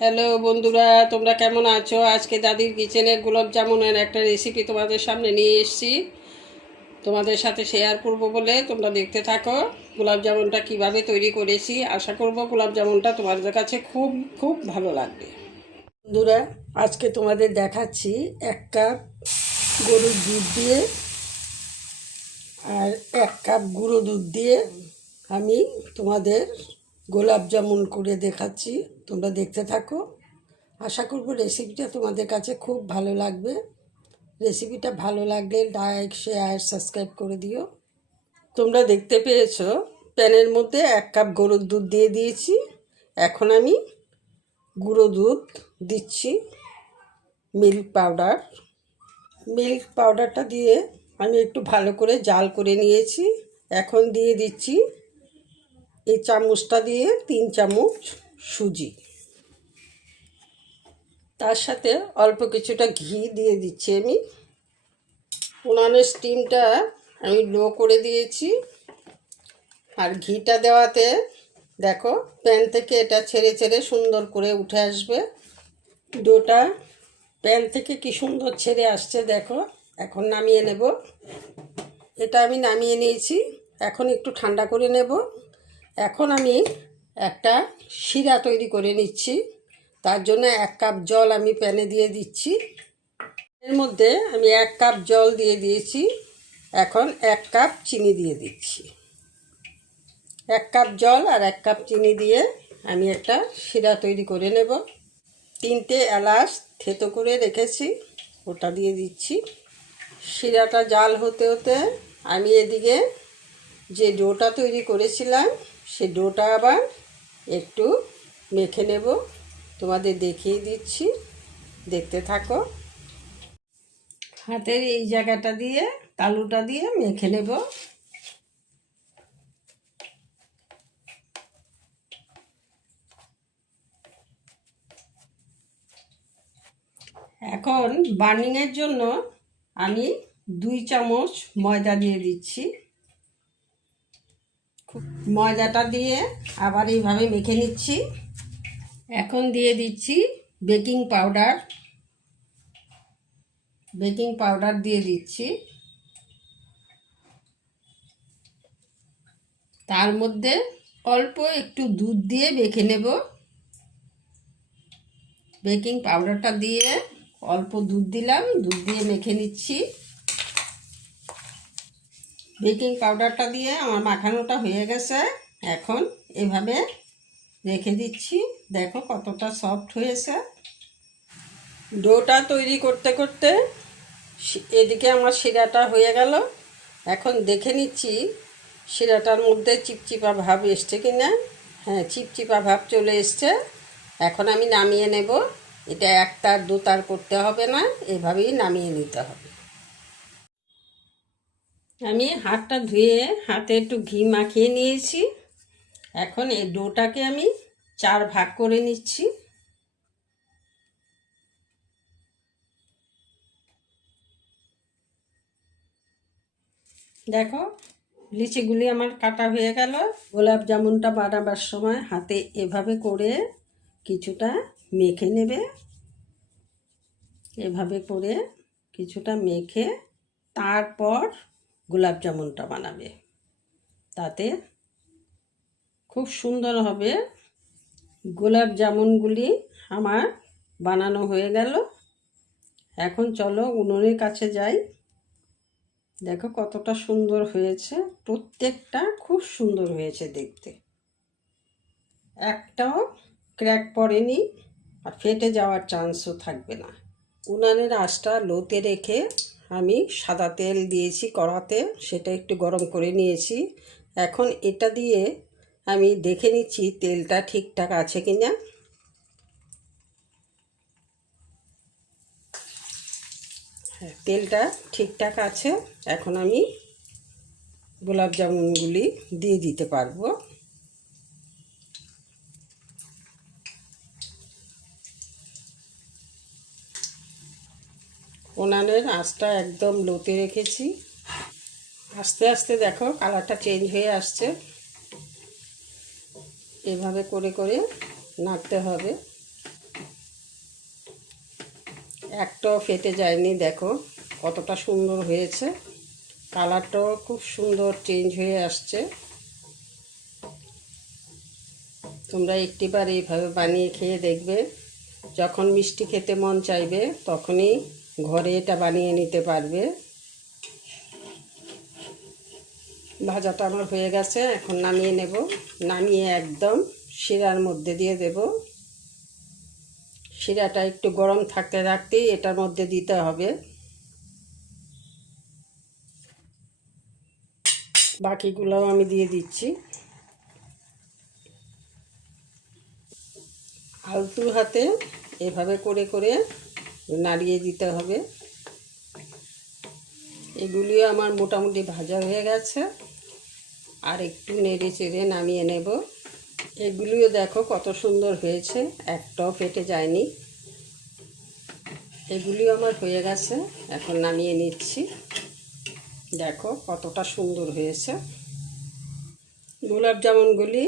Hello বন্ধুরা, তোমরা কেমন আছো? আজকে দাদির কিচেনের গোলাপ জামুনের একটা রেসিপি তোমাদের সামনে নিয়ে এসেছি। তোমাদের সাথে শেয়ার করব বলে তোমরা দেখতে থাকো গোলাপ জামুনটা কীভাবে তৈরি করেছি। আশা করব গোলাপ জামুনটা তোমাদের কাছে খুব খুব ভালো লাগবে। বন্ধুরা, আজকে তোমাদের দেখাচ্ছি 1 কাপ গরুর দুধ দিয়ে আর 1 কাপ গুঁড়ো দুধ দিয়ে আমি তোমাদের গোলাপ জামুন করে দেখাচ্ছি। তোমরা দেখতে থাকো। আশা করব রেসিপিটা তোমাদের কাছে খুব ভালো লাগবে। রেসিপিটা ভালো লাগলে লাইক, শেয়ার, সাবস্ক্রাইব করে দিও। তোমরা দেখতে পেয়েছো প্যানের মধ্যে 1 কাপ গরুর দুধ দিয়ে দিয়েছি। এখন আমি গুঁড়ো দুধ দিচ্ছি, মিল্ক পাউডারটা দিয়ে আমি একটু ভালো করে জাল করে নিয়েছি। এখন দিয়ে দিচ্ছি এই চামচটা দিয়ে 3 চামচ সুজি, তার সাথে অল্প কিছুটা ঘি দিয়ে দিচ্ছি। আমি উনানের স্টিমটা আমি লো করে দিয়েছি। আর ঘিটা দেওয়াতে দেখো প্যান থেকে এটা ছেড়ে ছেড়ে সুন্দর করে উঠে আসবে। ডোটা প্যান থেকে কি সুন্দর ছেড়ে আসছে দেখো। এখন নামিয়ে নেব। এটা আমি নামিয়ে নিয়েছি। এখন একটু ঠান্ডা করে নেব। এখন আমি একটা শিরা তৈরি করে নিচ্ছি। তার জন্য 1 কাপ জল আমি প্যানে দিয়ে দিচ্ছি। এর মধ্যে আমি 1 কাপ জল দিয়ে দিয়েছি। এখন 1 কাপ চিনি দিয়ে দিচ্ছি। 1 কাপ জল আর 1 কাপ চিনি দিয়ে আমি একটা শিরা তৈরি করে নেব। 3টে এলাচ থেতো করে রেখেছি, ওটা দিয়ে দিচ্ছি। শিরাটা জাল হতে হতে আমি এদিকে যে ডোটা তৈরি করেছিলাম সে ডোটা আবার একটু মেখে নেব। তোমাদের দেখিয়ে দিচ্ছি, দেখতে থাকো। হাতের এই জায়গাটা দিয়ে তালুটা দিয়ে মেখে নেব। এখন বার্নিংয়ের জন্য আমি 2 চামচ ময়দা দিয়ে দিচ্ছি। ময়দাটা দিয়ে আবার এইভাবে মেখে নিচ্ছি। এখন দিয়ে দিচ্ছি বেকিং পাউডার দিয়ে দিচ্ছি। তার মধ্যে অল্প একটু দুধ দিয়ে মেখে নেব। বেকিং পাউডারটা দিয়ে অল্প দুধ দিলাম, দুধ দিয়ে মেখে নিচ্ছি। বেকিং পাউডারটা দিয়ে আমার মাখানোটা হয়ে গেছে। এখন এভাবে রেখে দিচ্ছি। দেখো কতটা সফট হয়েছে। ডোটা তৈরি করতে করতে এদিকে আমার শিরাটা হয়ে গেল। এখন দেখে নিচ্ছি শিরাটার মধ্যে চিপচিপা ভাব এসছে কি না। হ্যাঁ, চিপচিপা ভাব চলে এসছে। এখন আমি নামিয়ে নেব। এটা 1 তার 2 তার করতে হবে না, এভাবেই নামিয়ে নিতে হবে। আমি হাতটা ধুয়ে হাতে একটু ঘি মাখিয়ে নিয়েছি। এখন এই ডোটাকে আমি 4 ভাগ করে নিচ্ছি। দেখো লিচিগুলি আমার কাটা হয়ে গেল। গোলাপ জামুনটা বানাবার সময় হাতে এভাবে করে কিছুটা মেখে নেবে। এভাবে করে কিছুটা মেখে তারপর গোলাপ জামুনটা বানাবে, তাতে খুব সুন্দর হবে। গোলাপ জামুনগুলি আমার বানানো হয়ে গেল। এখন চলো উনুনের কাছে যাই। দেখো কতটা সুন্দর হয়েছে, প্রত্যেকটা খুব সুন্দর হয়েছে দেখতে। একটাও ক্র্যাক পড়েনি আর ফেটে যাওয়ার চান্সও থাকবে না। উনানের আঁচটা লোতে রেখে আমি সাদা তেল দিয়েছি কড়াতে, সেটা একটু গরম করে নিয়েছি। এখন এটা দিয়ে আমি দেখে নিচ্ছি তেলটা ঠিকঠাক আছে কি না। হ্যাঁ, তেলটা ঠিকঠাক আছে। এখন আমি গোলাপ জামুনগুলি দিয়ে দিতে পারবো। উনানের আঁচটা একদম লোতে রেখেছি। আস্তে আস্তে দেখো কালারটা চেঞ্জ হয়ে আসছে। এভাবে করে করে নাড়তে হবে। একটাও ফেটে যায়নি। দেখো কতটা সুন্দর হয়েছে, কালারটাও খুব সুন্দর চেঞ্জ হয়ে আসছে। তোমরা একটিবার এইভাবে বানিয়ে খেয়ে দেখবে, যখন মিষ্টি খেতে মন চাইবে তখনই ঘরে এটা বানিয়ে নিতে পারবে। ভাজাটা আমার হয়ে গেছে, এখন নামিয়ে নেব। নামিয়ে একদম শিরার মধ্যে দিয়ে দেব। শিরাটা একটু গরম থাকতে থাকতেই এটার মধ্যে দিতে হবে। বাকিগুলোও আমি দিয়ে দিচ্ছি। আলতু হাতে এভাবে করে করে নাড়িয়ে দিতে হবে। এগুলিও আমার মোটামুটি ভাজা হয়ে গেছে, আর একটু নেড়ে চেড়ে নামিয়ে নেব। এগুলিও দেখো কত সুন্দর হয়েছে, একটাও ফেটে যায়নি। এগুলিও আমার হয়ে গেছে, এখন নামিয়ে নিচ্ছি। দেখো কতটা সুন্দর হয়েছে। গোলাপ জামুনগুলি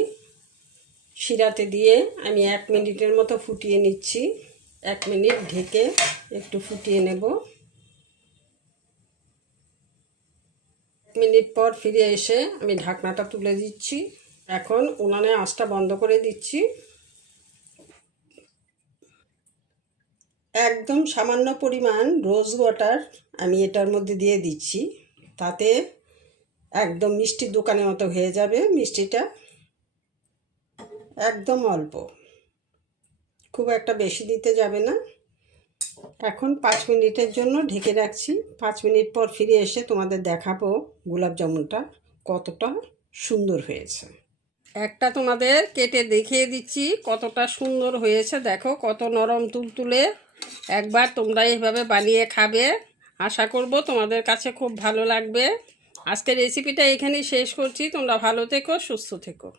শিরাতে দিয়ে আমি 1 মিনিটের মতো ফুটিয়ে নিচ্ছি। 1 মিনিট ঢেকে একটু ফুটিয়ে নেব। 1 মিনিট পর ফিরে এসে আমি ঢাকনাটা তুলে দিচ্ছি। এখন উনানে আঁচটা বন্ধ করে দিচ্ছি। একদম সামান্য পরিমাণ রোজ ওয়াটার আমি এটার মধ্যে দিয়ে দিচ্ছি, তাতে একদম মিষ্টির দোকানের মতো হয়ে যাবে মিষ্টিটা। একদম অল্প, খুব একটা বেশি দিতে যাবে না। এখন 5 মিনিটের জন্য ঢেকে রাখছি। 5 মিনিট পর ফিরে এসে তোমাদের দেখাবো গোলাপ জামুনটা কতটা সুন্দর হয়েছে। একটা তোমাদের কেটে দেখিয়ে দিচ্ছি কতটা সুন্দর হয়েছে। দেখো কত নরম তুলতুলে। একবার তোমরা এইভাবে বানিয়ে খাবে, আশা করব তোমাদের কাছে খুব ভালো লাগবে। আজকের রেসিপিটা এখানেই শেষ করছি। তোমরা ভালো থেকো, সুস্থ থেকো।